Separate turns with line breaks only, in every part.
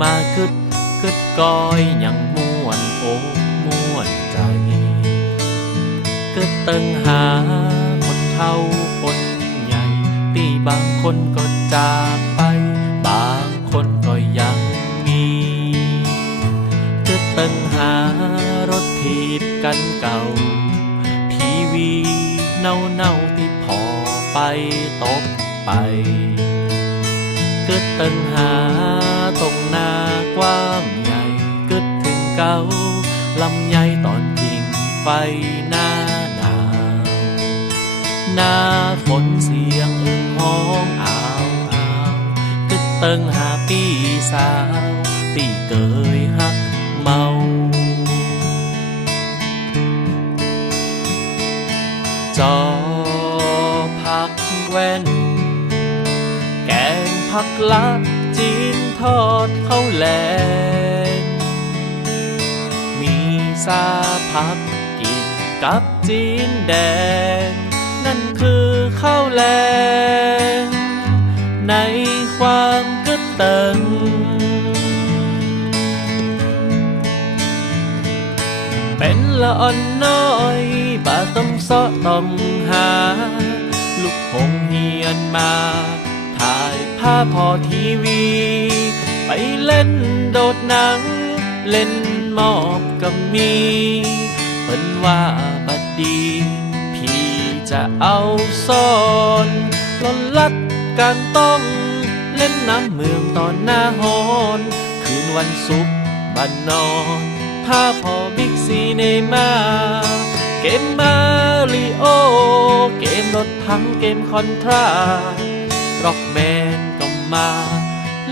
มาคึดคึดก้อยยังม่วนโอ้ม่วนใจคึดตึงหาคนเท่าคนใหญ่ที่บางคนก็จากไป บางคนก็ยังมีคึดตึงหารถทีบกันเก่า ทีวีเน่าเน่าที่พอไปตกไปคึดตึงหาากว้างใหญ่กิดถึงเก่าลำไยตอนทิ้งไฟหน้าหนาวหน้าฝนเสียงอึ่งห้องอ้าวอ้าวกึดเติงหาปีสาวตีเกยหักเมาจอพักแว่น แกงผักลับ จีนทอดข้าวแลงมีซาพักกินกับจีนแดง นั่นคือข้าวแลง ในความกึดติงเป็นละอ่อนน้อยบาต้องเสาะต้องหา ลูกหงเฮียนมา ถ่ายภาพพอทีวี ไปเล่นโดดหนัง เล่นมอบกับมีเปิ้นว่าบัดดี พี่จะเอาซ่อนหล่นลัดกางต้องเล่นน้ำเมืองตอนหน้าฮอนคืนวันศุกร์บันนอนถ้าพอบิ๊กซีเนมาเกมมาริโอ เกมรถถังเกมคอนทรา ร็อกแมนก็มา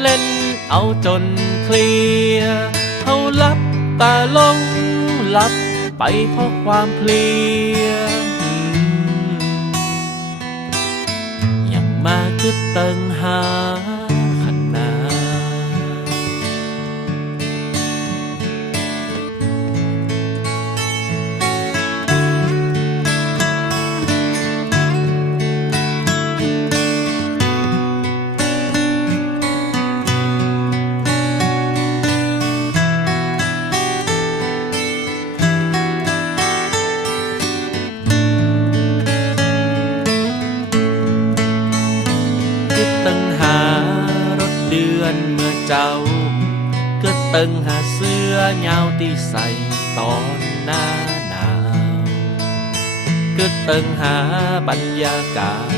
เล่นเอาจนเคลียร์เขาลับตาลงหลับไปเพราะความเพลียอืมยังมาคือเติงหาขนา อนเมื่อเจ้า ก็ตึงหาเสื้อยาที่ใส่ตอนหน้าหนาวก็ตึงหาบรรยากาศ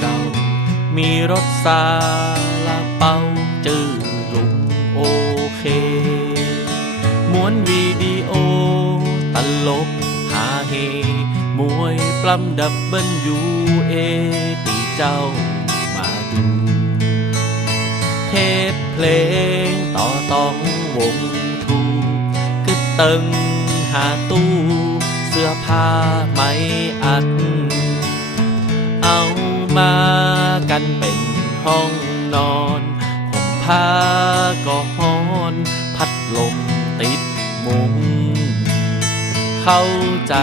เก่าๆ มีรถซาลาเปาจื้อลุงโอเคม้วนวิดีโอตลกหาเฮมวยปล้ำดับเบิลยูเอตีเจ้ามาดู เทปเพลงต่อต้องวงทูกึดติงหาตู้เสื้อผ้าไม่อัด เอามากันเป็นห้องนอนห่มผ้าก็ฮ้อน พัดลมติดมุงเข้าใจ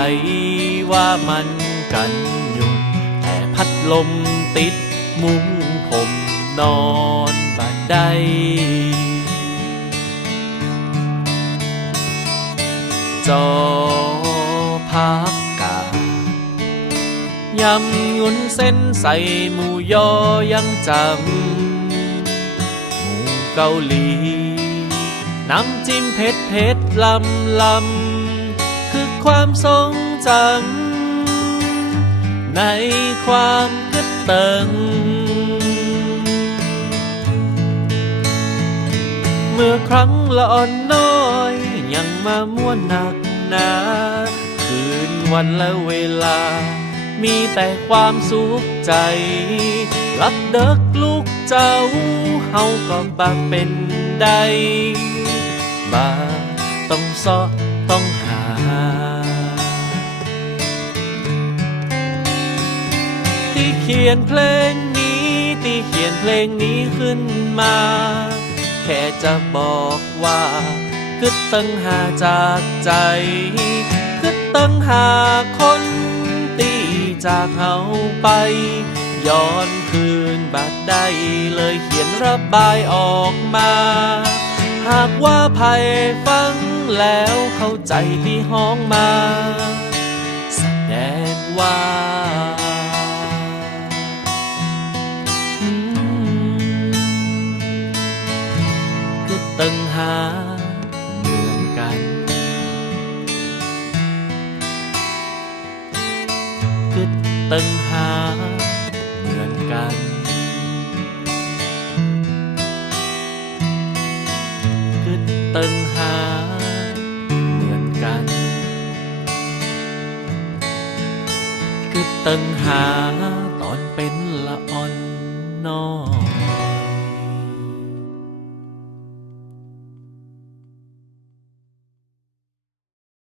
ว่ามันกันยุงแต่พัดลมติดมุงผมนอน บัดไดจอพักกายำงุนเส้นใส่หมูยอยังจำหมูเกาหลี น้ำจิ้มเผ็ดเผ็ดลำลำคือความทรงจำในความกึดเติง เมื่อครั้งละอ่อนน้อย ยังมาม่วนหนักหนาคืนวันและเวลา มีแต่ความสุขใจ รับเด็กลูกเจ้า เฮาก็บักเป็นได้บาต้องเสาะต้องหา ที่เขียนเพลงนี้ ที่เขียนเพลงนี้ขึ้นมา แค่จะบอกว่าคือตั้งหาจากใจ คือตั้งหาคนตีจากเฮาไป ย้อนคืนบัดได้เลยเขียนระบายออกมา หากว่าภัยฟังแล้วเข้าใจที่ห้องมา แสดงว่า ตังหาเหมือนกันคือตังหาเหมือนกันคือตังหาเหมือนกันคือตังหาตอนเป็นละอ่อนน้อย